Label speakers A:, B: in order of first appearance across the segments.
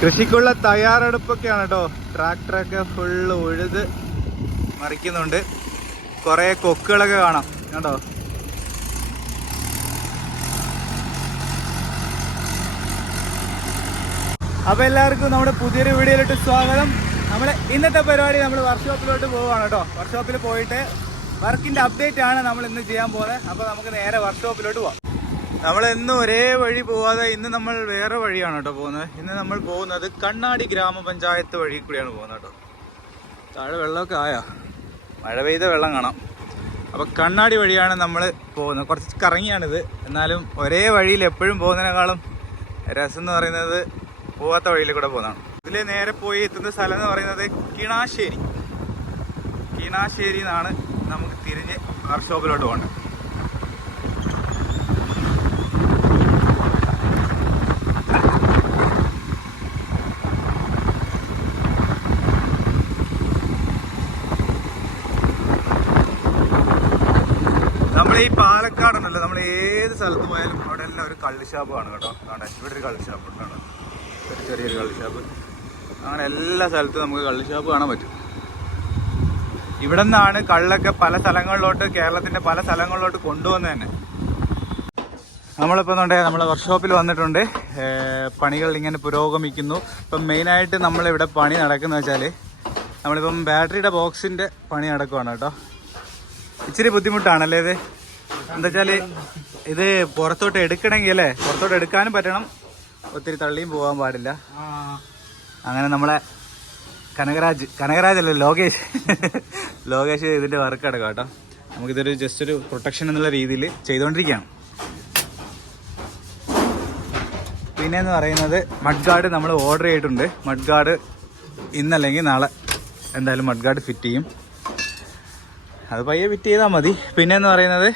A: കൃഷിക്കുള്ള തയ്യാറെടുപ്പൊക്കെയാണ് കേട്ടോ ട്രാക്ടറൊക്കെ ഫുള്ള് ഉഴുത് മറിക്കുന്നുണ്ട്. കുറേ കൊക്കുകളൊക്കെ കാണാം. കേട്ടോ അപ്പൊ എല്ലാവർക്കും നമ്മുടെ പുതിയൊരു വീഡിയോയിലോട്ട് സ്വാഗതം. നമ്മൾ ഇന്നത്തെ പരിപാടി നമ്മൾ വർക്ക്ഷോപ്പിലോട്ട് പോവുകയാണ് കേട്ടോ. വർക്ക്ഷോപ്പിൽ പോയിട്ട് വർക്കിന്റെ അപ്ഡേറ്റ് ആണ് നമ്മൾ ഇന്ന് ചെയ്യാൻ പോകുന്നത് അപ്പൊ നമുക്ക് നേരെ വർക്ക്ഷോപ്പിലോട്ട് പോവാം. നമ്മൾ എന്നും ഒരേ വഴി പോവാതെ ഇന്ന് നമ്മൾ വേറെ വഴിയാണ് കേട്ടോ പോകുന്നത്. ഇന്ന് നമ്മൾ പോകുന്നത് കണ്ണാടി ഗ്രാമപഞ്ചായത്ത് വഴി കൂടിയാണ് പോകുന്നത് കേട്ടോ. താഴെ വെള്ളമൊക്കെ ആയാ? മഴ പെയ്ത വെള്ളം കാണാം. അപ്പൊ കണ്ണാടി വഴിയാണ് നമ്മൾ പോകുന്നത്. കുറച്ച് കറങ്ങിയാണിത്. എന്നാലും ഒരേ വഴിയിൽ എപ്പോഴും പോകുന്നതിനേക്കാളും രസം എന്ന് പറയുന്നത് പോവാത്ത വഴിയിൽ കൂടെ പോകുന്നതാണ്. ഇതിൽ നേരെ പോയി എത്തുന്ന സ്ഥലം എന്ന് പറയുന്നത് കിണാശ്ശേരി. കിണാശ്ശേരി എന്നാണ് നമുക്ക് തിരിഞ്ഞ് വർക്ക്ഷോപ്പിലോട്ട് പോകേണ്ടത്. നമ്മൾ ഈ പാലക്കാടുണ്ടല്ലോ നമ്മൾ ഏത് സ്ഥലത്ത് പോയാലും അവിടെ എല്ലാം ഒരു കള്ള് ഷാപ്പ് കാണും കേട്ടോ. കാണാൻ ഇവിടെ ഒരു കള്ള് ഷാപ്പ് ഉണ്ട് ഒരു ചെറിയൊരു കള്ള് ഷാപ്പ്. അങ്ങനെ എല്ലാ സ്ഥലത്തും നമുക്ക് കള്ള് ഷാപ്പ് കാണാൻ പറ്റും. ഇവിടെ നിന്നാണ് കള്ളൊക്കെ പല സ്ഥലങ്ങളിലോട്ട് കേരളത്തിന്റെ പല സ്ഥലങ്ങളിലോട്ട് കൊണ്ടുവന്നത് തന്നെ. നമ്മളിപ്പോൾ നമ്മൾ നമ്മളെ വർക്ക്ഷോപ്പിൽ വന്നിട്ടുണ്ട്. പണികൾ ഇങ്ങനെ പുരോഗമിക്കുന്നു. ഇപ്പം മെയിനായിട്ട് നമ്മളിവിടെ പണി നടക്കുന്ന വെച്ചാൽ നമ്മളിപ്പം ബാറ്ററിയുടെ ബോക്സിന്റെ പണി നടക്കുവാണ് കേട്ടോ. ഇച്ചിരി ബുദ്ധിമുട്ടാണല്ലേ ഇത്? എന്താ വെച്ചാൽ ഇത് പുറത്തോട്ട് എടുക്കണമെങ്കിൽ അല്ലേ? പുറത്തോട്ട് എടുക്കാനും പറ്റണം. ഒത്തിരി തള്ളിയും പോകാൻ പാടില്ല. അങ്ങനെ നമ്മളെ കനകരാജ് കനകരാജ് അല്ല ലോകേഷ്. ലോകേഷ് ഇതിന്റെ വർക്ക് അടക്കം കേട്ടോ. നമുക്കിതൊരു ജസ്റ്റ് ഒരു പ്രൊട്ടക്ഷൻ എന്നുള്ള രീതിയിൽ ചെയ്തുകൊണ്ടിരിക്കുകയാണ് പിന്നെ എന്ന് പറയുന്നത് മഡ് ഗാർഡ് നമ്മൾ ഓർഡർ ചെയ്തിട്ടുണ്ട്. മഡ് ഗാർഡ് ഇന്നല്ലെങ്കിൽ നാളെ എന്തായാലും മഡ് ഗാർഡ് ഫിറ്റ് ചെയ്യും. അത് പയ്യെ ഫിറ്റ് ചെയ്താൽ മതി. പിന്നെ എന്ന് പറയുന്നത്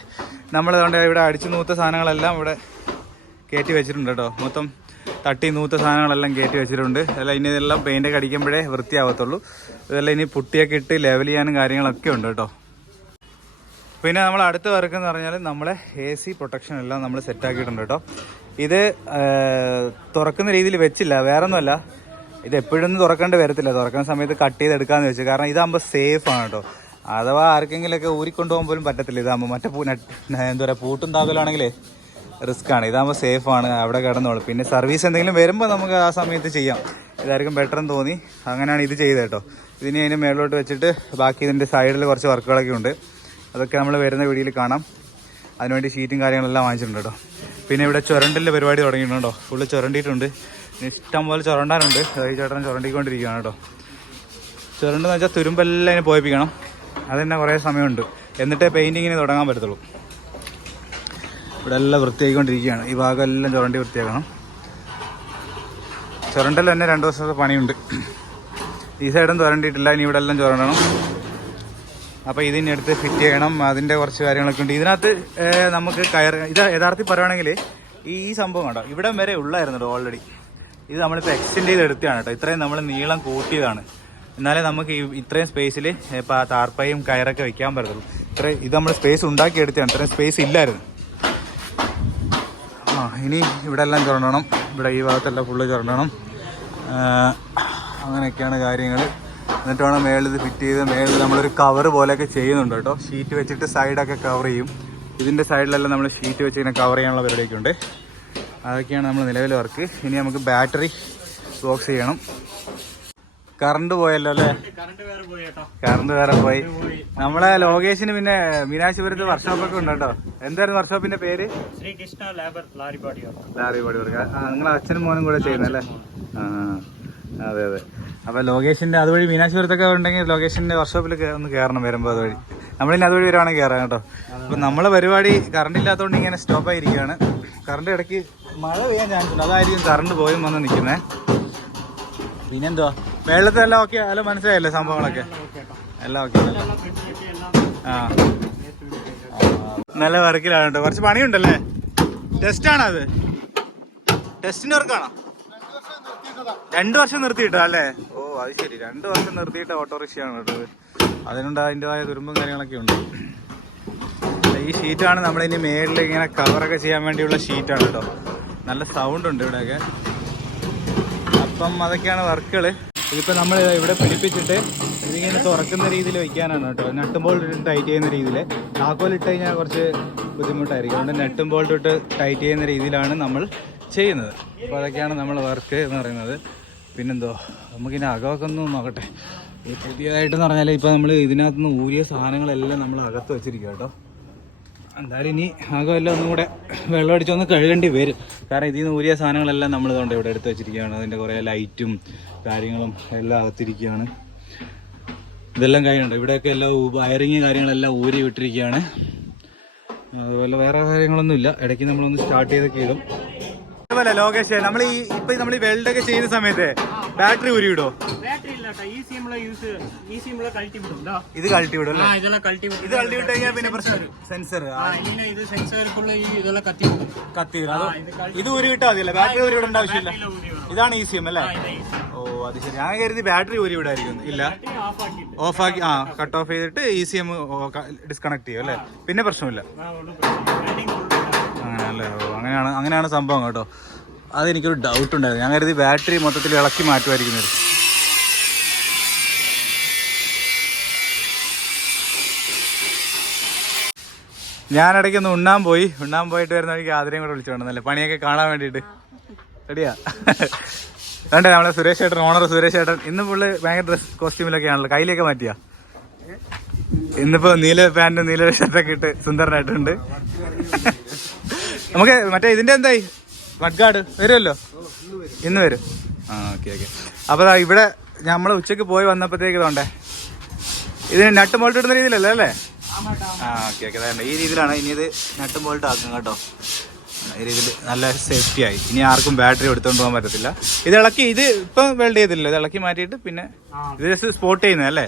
A: നമ്മൾ അതുകൊണ്ട് ഇവിടെ അടിച്ചു നൂത്ത സാധനങ്ങളെല്ലാം ഇവിടെ കയറ്റി വെച്ചിട്ടുണ്ട് കേട്ടോ. മൊത്തം തട്ടി നൂത്ത സാധനങ്ങളെല്ലാം കയറ്റി വെച്ചിട്ടുണ്ട്. അല്ല ഇനി ഇതെല്ലാം പെയിന്റൊക്കെ അടിക്കുമ്പോഴേ വൃത്തിയാവത്തുള്ളൂ. ഇതെല്ലാം ഇനി പുട്ടിയൊക്കെ ഇട്ട് ലെവൽ ചെയ്യാനും കാര്യങ്ങളൊക്കെ ഉണ്ട് കേട്ടോ. പിന്നെ നമ്മൾ അടുത്ത വർക്ക് എന്ന് പറഞ്ഞാൽ നമ്മളെ എ സി പ്രൊട്ടക്ഷൻ എല്ലാം നമ്മൾ സെറ്റ് ആക്കിയിട്ടുണ്ട് കേട്ടോ. ഇത് തുറക്കുന്ന രീതിയിൽ വെച്ചില്ല വേറെ ഒന്നുമല്ല ഇത് എപ്പോഴൊന്നും തുറക്കേണ്ടി വരത്തില്ല. തുറക്കുന്ന സമയത്ത് കട്ട് ചെയ്ത് എടുക്കാന്ന് വെച്ചു. കാരണം ഇതാകുമ്പോൾ സേഫ് ആണ് കേട്ടോ. അഥവാ ആർക്കെങ്കിലൊക്കെ ഊരിക്കൊണ്ടു പോകാൻ പോലും പറ്റത്തില്ല. ഇതാകുമ്പോൾ മറ്റേ പൂ എന്താ പറയുക പൂട്ടും താക്കലാണെങ്കിലേ റിസ്ക് ആണ്. ഇതാകുമ്പോൾ ആണ് അവിടെ കിടന്നോളൂ. പിന്നെ സർവീസ് എന്തെങ്കിലും വരുമ്പോൾ നമുക്ക് ആ സമയത്ത് ചെയ്യാം. ഇതായിരിക്കും ബെറ്റർ എന്ന് തോന്നി. അങ്ങനെയാണ് ഇത് ചെയ്തത് കേട്ടോ. ഇതിനെ അതിന് മേളിലോട്ട് വെച്ചിട്ട് ബാക്കി ഇതിന്റെ സൈഡിൽ കുറച്ച് വർക്കുകളൊക്കെ ഉണ്ട്. അതൊക്കെ നമ്മൾ വരുന്ന വീഡിയോയിൽ കാണാം. അതിനുവേണ്ടി ഷീറ്റും കാര്യങ്ങളെല്ലാം വാങ്ങിച്ചിട്ടുണ്ട് കേട്ടോ. പിന്നെ ഇവിടെ ചുരണ്ടിന്റെ പരിപാടി തുടങ്ങിയിട്ടുണ്ടോ ഫുള്ള് ചുരണ്ടിയിട്ടുണ്ട്. ഇഷ്ടം പോലെ ചുരണ്ടാനുണ്ട്. ഈ ചേട്ടൻ ചുരണ്ടിക്കൊണ്ടിരിക്കുകയാണ് കേട്ടോ. ചുരണ്ടെന്ന് വെച്ചാൽ തുരുമ്പെല്ലാം ഇനി പോയിപ്പിക്കണം. അത് തന്നെ കുറേ സമയമുണ്ട്. എന്നിട്ടേ പെയിന്റിങ്ങിന് തുടങ്ങാൻ പറ്റത്തുള്ളൂ. ഇവിടെ എല്ലാം വൃത്തിയാക്കിക്കൊണ്ടിരിക്കുകയാണ് ഈ ഭാഗം എല്ലാം ചുരണ്ടി വൃത്തിയാക്കണം. ചുരണ്ടൽ തന്നെ രണ്ട് ദിവസത്തെ പണിയുണ്ട്. ഈ സൈഡും ചുരണ്ടിയിട്ടില്ല ഇനി ഇവിടെ എല്ലാം ചുരണ്ടണം. അപ്പോൾ ഇതിനി എടുത്ത് ഫിറ്റ് ചെയ്യണം. അതിന്റെ കുറച്ച് കാര്യങ്ങളൊക്കെ ഉണ്ട്. ഇതിനകത്ത് നമുക്ക് കയർ ഇത് യഥാർത്ഥത്തിൽ പറയുകയാണെങ്കിൽ ഈ സംഭവം കണ്ടോ? ഇവിടം വരെ ഉള്ളായിരുന്നു ഓൾറെഡി ഇത് നമ്മളിപ്പോൾ എക്സ്റ്റെൻഡ് ചെയ്ത് എടുത്തതാണ് കേട്ടോ. ഇത്രയും നമ്മൾ നീളം കൂട്ടിയതാണ്. എന്നാലേ നമുക്ക് ഈ ഇത്രയും സ്പേസിൽ ഇപ്പോൾ താർപ്പയും കയറൊക്കെ വെക്കാൻ പറ്റത്തുള്ളൂ. ഇത്രയും ഇത് നമ്മൾ സ്പേസ് ഉണ്ടാക്കിയെടുത്തതാണ്. ഇത്രയും സ്പേസ് ഇല്ലായിരുന്നു. ആ ഇനി ഇവിടെ എല്ലാം ചുരണ്ടണം ഇവിടെ ഈ ഭാഗത്തെല്ലാം ഫുള്ള് ചുരണ്ടണം അങ്ങനെയൊക്കെയാണ് കാര്യങ്ങൾ എന്നിട്ട് വേണം മേളിൽ ഫിറ്റ് ചെയ്ത് മേളിൽ നമ്മളൊരു കവർ പോലെയൊക്കെ ചെയ്യുന്നുണ്ട് കേട്ടോ. ഷീറ്റ് വെച്ചിട്ട് സൈഡൊക്കെ കവർ ചെയ്യും. ഇതിന്റെ സൈഡിലെല്ലാം നമ്മൾ ഷീറ്റ് വെച്ച് ഇങ്ങനെ കവർ ചെയ്യാനുള്ള പരിപാടിയൊക്കെ ഉണ്ട്. അതൊക്കെയാണ് നമ്മൾ നിലവിൽ വർക്ക് ഇനി നമുക്ക് ബാറ്ററി ബോക്സ് ചെയ്യണം. കറണ്ട് പോയല്ലോ അല്ലേ? കറണ്ട് വേറെ പോയി. നമ്മളെ ലോകേഷിന് പിന്നെ മീനാശിപുരത്ത് വർക്ക്ഷോപ്പൊക്കെ ഉണ്ട് കേട്ടോ. എന്തായിരുന്നു വർക്ക്ഷോപ്പിന്റെ പേര്?
B: ശ്രീകൃഷ്ണ ലേബർ ബോഡി
A: ലാറി ആ നിങ്ങൾ അച്ഛനും മോനും കൂടെ ചെയ്യുന്നല്ലേ ആ. അതെ അതെ. അപ്പൊ ലോകേഷിന്റെ അതുവഴി മീനാശിപുരത്തൊക്കെ ഉണ്ടെങ്കിൽ ലോകേഷിന്റെ വർക്ക്ഷോപ്പിൽ ഒന്ന് കയറണം വരുമ്പോ അതുവഴി. നമ്മളിനി അതുവഴി വരുവാണെങ്കിൽ കയറാം കേട്ടോ. അപ്പൊ നമ്മളെ പരിപാടി കറണ്ട് ഇല്ലാത്തതുകൊണ്ട് ഇങ്ങനെ സ്റ്റോപ്പ് ആയിരിക്കുകയാണ് കറണ്ട് ഇടയ്ക്ക് മഴ പെയ്യാൻ ചാൻസ് ഉണ്ട്. അതായിരിക്കും കറണ്ട് പോയും വന്ന് നിൽക്കുന്നേ പിന്നെന്തുവാ? വെള്ളത്തെല്ലാം ഓക്കെ അല്ല മനസ്സിലായല്ലേ സംഭവങ്ങളൊക്കെ? എല്ലാം ഓക്കെ ആ. നല്ല വർക്കിലാണ് കേട്ടോ കുറച്ച് പണിയുണ്ടല്ലേ? ടെസ്റ്റ് ആണോ അത്? ടെസ്റ്റിന്റെ വർക്കാണോ? രണ്ടു വർഷം നിർത്തിയിട്ടോ അല്ലേ? ഓ അത് ശരി. രണ്ടു വർഷം നിർത്തിയിട്ട ഓട്ടോറിക്ഷയാണ് കേട്ടോ. അതിനുണ്ട് അതിന്റെതായ തുരുമ്പും കാര്യങ്ങളൊക്കെ ഉണ്ട്. ഈ ഷീറ്റാണ് നമ്മളിനി മേളിൽ ഇങ്ങനെ കവറൊക്കെ ചെയ്യാൻ വേണ്ടിയുള്ള ഷീറ്റാണ് കേട്ടോ നല്ല സൗണ്ട് ഉണ്ട് ഇവിടെയൊക്കെ. അപ്പൊ അതൊക്കെയാണ് വർക്കുകൾ ഇതിപ്പോൾ നമ്മൾ ഇവിടെ പിടിപ്പിച്ചിട്ട് ഇതിങ്ങനെ തുറക്കുന്ന രീതിയിൽ വയ്ക്കാനാണ് കേട്ടോ. നട്ടുമ്പോൾ ടൈറ്റ് ചെയ്യുന്ന രീതിയിൽ. താക്കോൽ ഇട്ട് കഴിഞ്ഞാൽ കുറച്ച് ബുദ്ധിമുട്ടായിരിക്കും. അതുകൊണ്ട് നട്ടും ബോൾട്ട് ഇട്ട് ടൈറ്റ് ചെയ്യുന്ന രീതിയിലാണ് നമ്മൾ ചെയ്യുന്നത്. അപ്പോൾ അതൊക്കെയാണ് നമ്മൾ വർക്ക് എന്ന് പറയുന്നത്. പിന്നെന്തോ നമുക്കിനി അകമൊക്കെ ഒന്ന് നോക്കട്ടെ. പുതിയതായിട്ടെന്ന് പറഞ്ഞാൽ ഇപ്പോൾ നമ്മൾ ഇതിനകത്ത് നിന്ന് ഊരിയ സാധനങ്ങളെല്ലാം നമ്മൾ അകത്ത് വെച്ചിരിക്കുക കേട്ടോ. എന്തായാലും ഇനി ആകെല്ലാം ഒന്നും കൂടെ വെള്ളം അടിച്ചൊന്ന് കഴുകേണ്ടി വരും. കാരണം ഇതിൽ നിന്ന് ഊരിയ സാധനങ്ങളെല്ലാം നമ്മൾ ഇതുകൊണ്ട് ഇവിടെ എടുത്ത് വെച്ചിരിക്കുകയാണ്. അതിന്റെ കുറേ ലൈറ്റും കാര്യങ്ങളും എല്ലാം അകത്തിരിക്കുകയാണ്. ഇതെല്ലാം കഴിഞ്ഞുണ്ട് ഇവിടെയൊക്കെ എല്ലാം വയറിങ് കാര്യങ്ങളെല്ലാം ഊരി വിട്ടിരിക്കുകയാണ്. അതുപോലെ വേറെ കാര്യങ്ങളൊന്നുമില്ല. ഇടയ്ക്ക് നമ്മളൊന്ന് സ്റ്റാർട്ട് ചെയ്തൊക്കെ ഇടും. അതുപോലെ ലോകേഷ് നമ്മൾ ഈ ഇപ്പം നമ്മൾ ഈ വെൽഡൊക്കെ ചെയ്യുന്ന സമയത്ത് ബാറ്ററി ഊരി വിടോ
B: കേട്ടോ. ഈ യൂസ് ഈ സിമ്മിളെ കഴറ്റി വിടും
A: ഇത് കഴറ്റി വിടും ആ
B: ഇതെല്ലാം കഴറ്റി വിടും
A: ഇത് കഴറ്റി വിട്ട് കഴിഞ്ഞാൽ പിന്നെ പ്രശ്നം സെൻസർ
B: ആ ഇങ്ങനെ ഇത് സെൻസർ ഇതെല്ലാം കത്തി വിടും
A: കത്തി വിടും ഇത് ഉരുവിട്ടാ മതിയല്ലേ? ബാറ്ററി ഉരുവിടേണ്ട ആവശ്യമില്ല. ഇതാണ് ഈ സിം അല്ലേ? ഓ അത് ശരി. ഞാൻ കരുതി ബാറ്ററി ഉരുവിടായിരിക്കും ഇല്ല. ഓഫ് ഓഫാക്കി ആ കട്ട് ഓഫ് ചെയ്തിട്ട് ഈ സിം ഡിസ്കണക്ട് ചെയ്യും അല്ലേ? പിന്നെ പ്രശ്നമില്ല.
B: അങ്ങനെ
A: അല്ലേ ഓ അങ്ങനെയാണ് അങ്ങനെയാണ് സംഭവം കേട്ടോ. അതെനിക്കൊരു ഡൗട്ട് ഉണ്ടായിരുന്നു. ഞാൻ കരുതി ബാറ്ററി മൊത്തത്തിൽ ഇളക്കി മാറ്റുമായിരിക്കുന്നത് ഞാൻ ഇടയ്ക്ക് ഒന്ന് ഉണ്ണാൻ പോയി. ഉണ്ണാൻ പോയിട്ട് വരുന്ന വഴിക്ക് ആദരയും കൂടെ വിളിച്ചു കൊണ്ടുവന്നല്ലേ. പണിയൊക്കെ കാണാൻ വേണ്ടിയിട്ട്. റെഡിയാ? വേണ്ടേ നമ്മളെ സുരേഷ് ഏട്ടൻ ഓണർ സുരേഷ് ഏട്ടൻ ഇന്ന് പുള്ളി ഭയങ്കര ഡ്രസ് കോസ്റ്റ്യൂമിലൊക്കെ ആണല്ലോ. കയ്യിലേക്ക് മാറ്റിയാ? ഇന്നിപ്പോ നീല പാന്റും നീല ഷർട്ടൊക്കെ ഇട്ട് സുന്ദരനായിട്ടുണ്ട്. നമുക്ക് മറ്റേ ഇതിന്റെ എന്തായി? മഡ്ഗാർഡ് വരുമല്ലോ? ഇന്ന് വരും. ആ ഓക്കെ ഓക്കെ. അപ്പൊ ഇവിടെ നമ്മൾ ഉച്ചയ്ക്ക് പോയി വന്നപ്പോഴത്തേക്ക് ഇതുണ്ടേ. ഇതിന് നട്ട് മോൾട്ട് ഇടുന്ന രീതിയിലല്ലേ അല്ലേ? ആ ഓക്കെ ഓക്കെ അതെ ഈ രീതിയിലാണ് ഇനി ഇത് നട്ടും പോലെ ആക്കും കേട്ടോ. ഈ രീതിയിൽ നല്ല സേഫ്റ്റി ആയി. ഇനി ആർക്കും ബാറ്ററി എടുത്തുകൊണ്ട് പോകാൻ പറ്റത്തില്ല. ഇത് ഇളക്കി ഇത് ഇപ്പം വെൽഡ് ചെയ്തില്ല ഇത് ഇളക്കി മാറ്റിയിട്ട് പിന്നെ ഇത് ജസ്റ്റ് സ്പോട്ട് ചെയ്യുന്നത് അല്ലേ?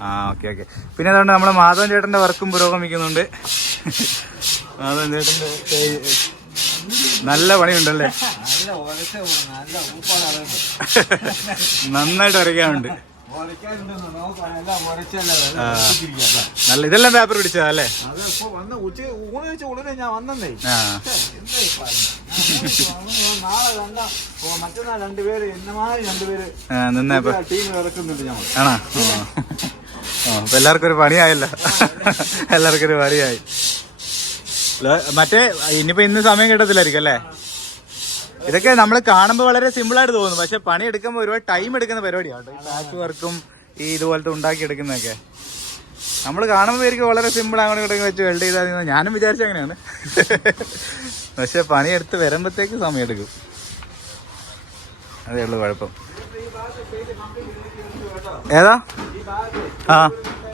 A: ആ ഓക്കെ ഓക്കെ പിന്നെ അതുകൊണ്ട് നമ്മുടെ മാധവൻ ചേട്ടന്റെ വർക്കും പുരോഗമിക്കുന്നുണ്ട്. മാധവൻ ചേട്ടന്റെ നല്ല പണിയുണ്ടല്ലേ? നന്നായിട്ട് വരയ്ക്കാനുണ്ട്. നല്ല ഇതെല്ലാം പേപ്പർ പിടിച്ചതാ അല്ലേ? ആണോ അപ്പൊ എല്ലാവർക്കും ഒരു പണിയായല്ലോ. എല്ലാവർക്കും ഒരു പണിയായി. മറ്റേ ഇനിയിപ്പോ ഇന്ന് സമയം കിട്ടത്തില്ലായിരിക്കും അല്ലേ? ഇതൊക്കെ നമ്മൾ കാണുമ്പോൾ വളരെ സിമ്പിൾ ആയിട്ട് തോന്നുന്നു പക്ഷെ പണി എടുക്കുമ്പോൾ ഒരുപാട് ടൈം എടുക്കുന്ന പരിപാടിയാണ് ഈ വർക്കും ഈ ഇതുപോലത്തെ ഉണ്ടാക്കി എടുക്കുന്നതൊക്കെ നമ്മൾ കാണുമ്പോൾ പേർക്ക് വളരെ സിമ്പിൾ അങ്ങോട്ട് ഇങ്ങോട്ടും വെച്ച് വെൽഡ് ചെയ്താൽ ഞാനും വിചാരിച്ച അങ്ങനെയാണ്. പക്ഷെ പണിയെടുത്ത് സമയം എടുക്കും അതേ ഉള്ളൂ കുഴപ്പം. ഏതാ? ആ
C: ഉണ്ടായിരുന്നില്ലയോ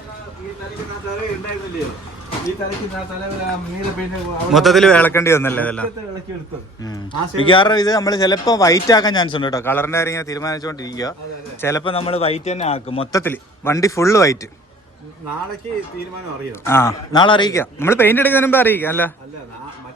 C: ഈ തലയ്ക്ക് ആ തല ആ നീല പെയിന്റ് അവിടെ
A: മൊത്തത്തിൽ വിളക്കേണ്ടി വന്നല്ലേ ഇതെല്ലാം. മിക്കവാറും ഇത് നമ്മൾ ചിലപ്പോൾ വൈറ്റ് ആക്കാൻ ചാൻസ് ഉണ്ട് കേട്ടോ. കളറിന്റെ കാര്യം ഇങ്ങനെ തീരുമാനിച്ചുകൊണ്ടിരിക്കുക ചിലപ്പോൾ നമ്മൾ വൈറ്റ് തന്നെ ആക്കും മൊത്തത്തിൽ വണ്ടി ഫുള്ള് വൈറ്റ് ആ നാളെ അറിയിക്കാം. നമ്മൾ പെയിന്റ് എടുക്കുന്നതിന് മുമ്പ് അറിയിക്കാം അല്ല?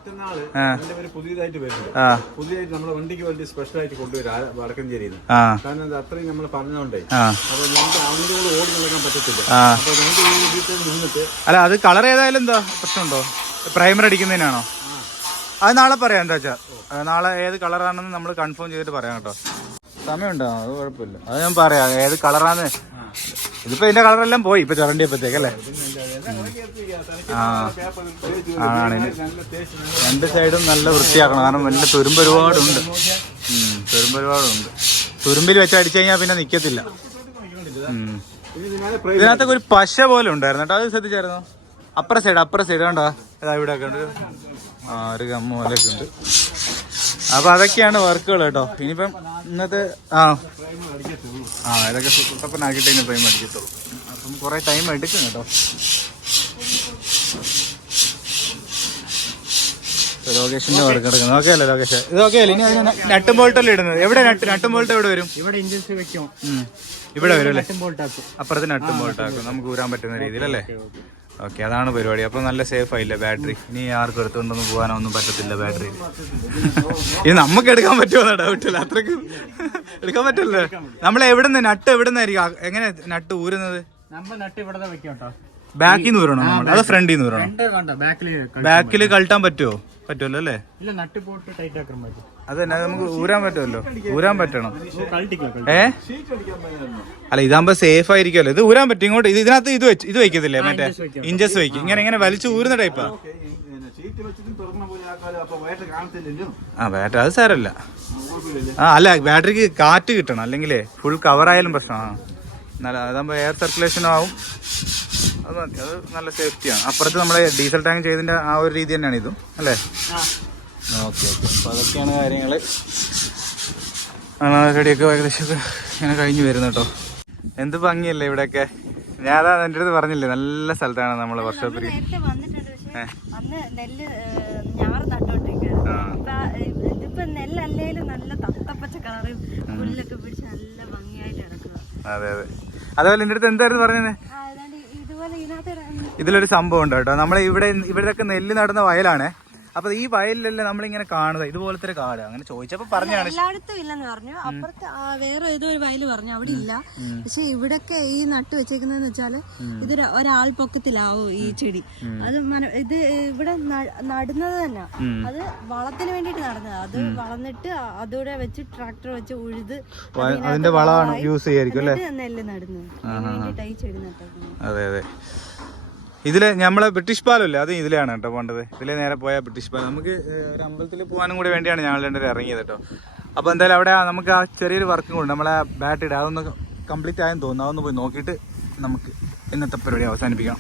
C: മറ്റന്നാൾ പുതിയതായിട്ട് വരുന്നത്. പുതിയതായിട്ട് നമ്മുടെ വണ്ടിക്ക് വേണ്ടി സ്പെഷ്യൽ ആയിട്ട് കൊണ്ടുവരും ആ വടക്കഞ്ചേരിയിൽ നിന്ന്
A: ആ.
C: കാരണം ഇത് അത്രയും നമ്മൾ പറഞ്ഞോണ്ടേ
A: ആ.
C: അപ്പൊ നമുക്ക് അവന്റെ കൂടെ ഓടി നടക്കാൻ പറ്റത്തില്ല.
A: ആ.
C: അപ്പൊ നമുക്ക് ഈ വീട്ടിൽ നിന്നിട്ട്
A: അല്ല അത് കളർ ഏതായാലും എന്താ പ്രശ്നമുണ്ടോ? പ്രൈമർ അടിക്കുന്നതിനാണോ? അത് നാളെ പറയാം എന്താ വെച്ചാ. നാളെ ഏത് കളറാണെന്ന് നമ്മൾ കൺഫേം ചെയ്തിട്ട് പറയാം കേട്ടോ. സമയമുണ്ടോ? അത് കുഴപ്പമില്ല. അത് ഞാൻ പറയാം ഏത് കളറാന്ന് ഇതിപ്പോ ഇതിന്റെ കളറെല്ലാം പോയി ഇപ്പൊ ചുരണ്ടിയപ്പോഴത്തേക്ക് അല്ലേ? ആണ്. രണ്ട് സൈഡും നല്ല വൃത്തിയാക്കണം. കാരണം വലിയ തുരുമ്പ് ഒരുപാടുണ്ട്. തുരുമ്പ് ഒരുപാടുണ്ട്. തുരുമ്പിൽ വെച്ച് അടിച്ചു കഴിഞ്ഞാൽ പിന്നെ നിക്കത്തില്ല. ഇതിനകത്തൊക്കെ ഒരു പശ പോലെ ഉണ്ടായിരുന്നു കേട്ടോ. അത് ശ്രദ്ധിച്ചായിരുന്നു? അപ്പുറ സൈഡ് അപ്പുറ സൈഡ് കണ്ടോ? ഇതാ ഇവിടെ ഒക്കെ ഉണ്ട്. ആ ഒരു ഗമ്മ പോലെയൊക്കെ ഉണ്ട്. അപ്പൊ അതൊക്കെയാണ് വർക്കുകൾ കേട്ടോ. ഇനിയിപ്പം ഇന്നത്തെ ആ. ആ ഇതൊക്കെ സുട്ടപ്പനാക്കിയിട്ട് ഇനി ഫ്രെയിം അടിക്കത്തുള്ളൂ. അപ്പം കുറെ ടൈം എടുക്കും കേട്ടോ. ലോകേഷിന്റെ വർക്ക് എടുക്കുന്നത് ഓക്കെ അല്ലേ ലോകേഷ് ഇത് ഓക്കെ അല്ലേ? ഇനി അതിന് നട്ടും ബോൾട്ടല്ലേ ഇടുന്നത്? എവിടെ നട്ട് നട്ടും ബോൾട്ട് എവിടെ വരും?
B: ഇവിടെ ഇഞ്ചിൻസ് വെക്കും.
A: ഇവിടെ വരും അല്ലേ? അപ്പുറത്ത് നട്ടും ബോൾട്ടാക്കും നമുക്ക് ഊരാൻ പറ്റുന്ന രീതിയിലല്ലേ ഓക്കെ അതാണ് പരിപാടി. അപ്പൊ നല്ല സേഫ് ആയില്ല? ബാറ്ററി ഇനി ആർക്കും എടുത്തുകൊണ്ടൊന്നും പോകാനോ ഒന്നും പറ്റത്തില്ല ബാറ്ററി ഇത് നമുക്ക് എടുക്കാൻ പറ്റുമോ ഡൗട്ടില്ല അത്രയ്ക്ക് എടുക്കാൻ പറ്റില്ല നമ്മൾ നിന്ന് നട്ട് എവിടെ നിന്നായിരിക്കും എങ്ങനെ നട്ട് ഊരുന്നത്? ബാക്കിൽ നിന്ന് ഊരണോ നമ്മൾ അത് ഫ്രണ്ടിൽ നിന്ന് ഊരണോ?
B: ബാക്കിൽ
A: ബാക്കിൽ കഴട്ടാൻ പറ്റുമോ പറ്റുമല്ലോ അല്ലേ? ഇല്ല പോട്ട് ടൈറ്റ് നമുക്ക് ഊരാൻ പറ്റുമല്ലോ. ഊരാൻ പറ്റണം. ഏ? അല്ല ഇതാകുമ്പോ സേഫ് ആയിരിക്കുമല്ലോ. ഇത് ഊരാൻ പറ്റും ഇങ്ങോട്ട് ഇതിനകത്ത് ഇത് വെച്ച് ഇത് വയ്ക്കത്തില്ലേ മറ്റേ ഇഞ്ചസ് വയ്ക്കും ഇങ്ങനെ ഇങ്ങനെ വലിച്ചു ഊരുന്ന ടൈപ്പാ ആ? ബാറ്ററി അത്
C: സാരല്ല
A: ആ അല്ല ബാറ്ററിക്ക് കാറ്റ് കിട്ടണം. അല്ലെങ്കിൽ ഫുൾ കവർ ആയാലും പ്രശ്നമാണ്. എന്നാലും അതാകുമ്പോ എയർ സർക്കുലേഷനും ആവും. അത് മതി. അത് നല്ല സേഫ്റ്റിയാണ് അപ്പുറത്ത് നമ്മളെ ഡീസൽ ടാങ്ക് ചെയ്തതിന്റെ ആ ഒരു രീതി തന്നെയാണ് ഇതും അല്ലേ? ഓക്കെ ഓക്കെ അപ്പോൾ അതൊക്കെയാണ് കാര്യങ്ങൾ റെഡിയൊക്കെ ഏകദേശം ഇങ്ങനെ കഴിഞ്ഞ് വരുന്നു കേട്ടോ എന്ത് ഭംഗിയല്ലേ ഇവിടെയൊക്കെ? ഞാൻ അതാ എന്റെ അടുത്ത് പറഞ്ഞില്ലേ നല്ല സ്ഥലത്താണ് നമ്മൾ വർഷോപ്പിൽ അതെ അതെ. അതുപോലെ എന്റെ അടുത്ത് എന്തായിരുന്നു പറഞ്ഞത്
D: ആ ഏതാണ്ട് ഇതുപോലെ ഇതിനകത്ത് ഒരു-
A: ഇതിലൊരു സംഭവം ഉണ്ട് കേട്ടോ. നമ്മളെ ഇവിടെ ഇവിടെയൊക്കെ നെല്ല് നടന്ന വയലാണ്. അപ്പൊ ഈ വയലിലല്ലേ നമ്മളിങ്ങനെ കാണുന്നത്? ഇതുപോലത്തെ ഒരു കാട്. അങ്ങനെ ചോദിച്ചപ്പോ പറഞ്ഞാണ്.
D: എല്ലായിടത്തും ഇല്ലെന്ന് പറഞ്ഞു. അപ്പുറത്ത് വേറെ ഏതോ ഒരു വയൽ പറഞ്ഞു. അവിടെ ഇല്ല. പക്ഷെ ഇവിടൊക്കെ ഈ നട്ട് വെച്ചേക്കുന്നതെന്ന് വെച്ചാൽ ഇത് ഒരാൾ പൊക്കത്തിലാവും ഈ ചെടി. അത് ഇത് ഇവിടെ നടുന്നത് തന്നെ. അത് വളത്തിന് വേണ്ടിട്ട് നടന്നത്. അത് വളർന്നിട്ട് അതൂടെ വെച്ച് ട്രാക്ടർ വെച്ച് ഉഴുത്
A: അതിന്റെ വളമാണ് യൂസ് ചെയ്യായിരിക്കും
D: നെല്ല് നടുന്നത്. ഈ ചെടി നട്ടേക്കുന്നത്.
A: അതെ അതെ. ഇതിൽ നമ്മളെ ബ്രിട്ടീഷ് പാലല്ലേ? അത് ഇതിലാണ് കേട്ടോ പോണ്ടത് ഇതിലെ നേരെ പോയാൽ ബ്രിട്ടീഷ് പാലം. നമുക്ക് ഒരു അമ്പലത്തിൽ പോകാനും കൂടി വേണ്ടിയാണ് ഞങ്ങൾ രണ്ടുപേരും ഇറങ്ങിയത് കേട്ടോ. അപ്പോൾ എന്തായാലും അവിടെ നമുക്ക് ആ ചെറിയൊരു വർക്കും കൂടെ നമ്മളെ ബാറ്ററി അതൊന്ന് കംപ്ലീറ്റ് ആയെന്ന് തോന്നുന്നു. അതൊന്ന് പോയി നോക്കിയിട്ട് നമുക്ക് ഇന്നത്തെ പരിപാടി അവസാനിപ്പിക്കാം.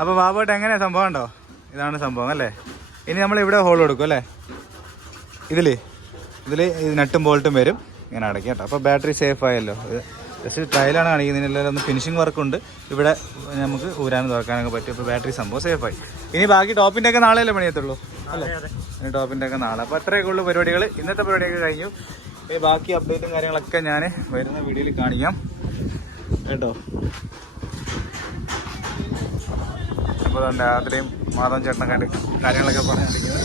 A: അപ്പോൾ ബാബുട്ട് എങ്ങനെയാ സംഭവം ഉണ്ടോ? ഇതാണ് സംഭവം അല്ലേ? ഇനി നമ്മൾ ഇവിടെ ഹോൾ കൊടുക്കും അല്ലേ? ഇതിൽ ഇതിൽ ഇത് നട്ടും ബോൾട്ടും വരും. ഇങ്ങനെ അടയ്ക്കാം കേട്ടോ. അപ്പോൾ ബാറ്ററി സേഫ് ആയല്ലോ. ജസ്റ്റ് ട്രയലാണ് കാണിക്കുന്നതിനെല്ലാം ഒന്ന് ഫിനിഷിംഗ് വർക്ക് ഉണ്ട്. ഇവിടെ നമുക്ക് ഊരാനും തുറക്കാനൊക്കെ പറ്റും. ഇപ്പോൾ ബാറ്ററി സംഭവം സേഫായി ഇനി ബാക്കി ടോപ്പിന്റെ ഒക്കെ നാളെ അല്ലേ പണിയത്തുള്ളൂ? അല്ലേ? ഇനി ടോപ്പിന്റെ ഒക്കെ നാളെ. അപ്പോൾ അത്രയൊക്കെ ഉള്ളൂ പരിപാടികൾ ഇന്നത്തെ പരിപാടിയൊക്കെ കഴിഞ്ഞു. ഇനി ബാക്കി അപ്ഡേറ്റും കാര്യങ്ങളൊക്കെ ഞാൻ വരുന്ന വീഡിയോയിൽ കാണിക്കാം. കേട്ടോ? അപ്പോൾ രാത്രിയും മാധവൻ ചേട്ടനെ കണ്ട് കാര്യങ്ങളൊക്കെ പറഞ്ഞിരിക്കുന്നത്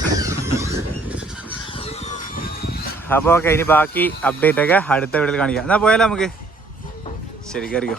A: അപ്പോൾ ഓക്കെ ഇനി ബാക്കി അപ്ഡേറ്റൊക്കെ അടുത്ത വീഡിയോയിൽ കാണിക്കാം. എന്നാൽ പോയാലോ നമുക്ക്? ശരി കയറിയോ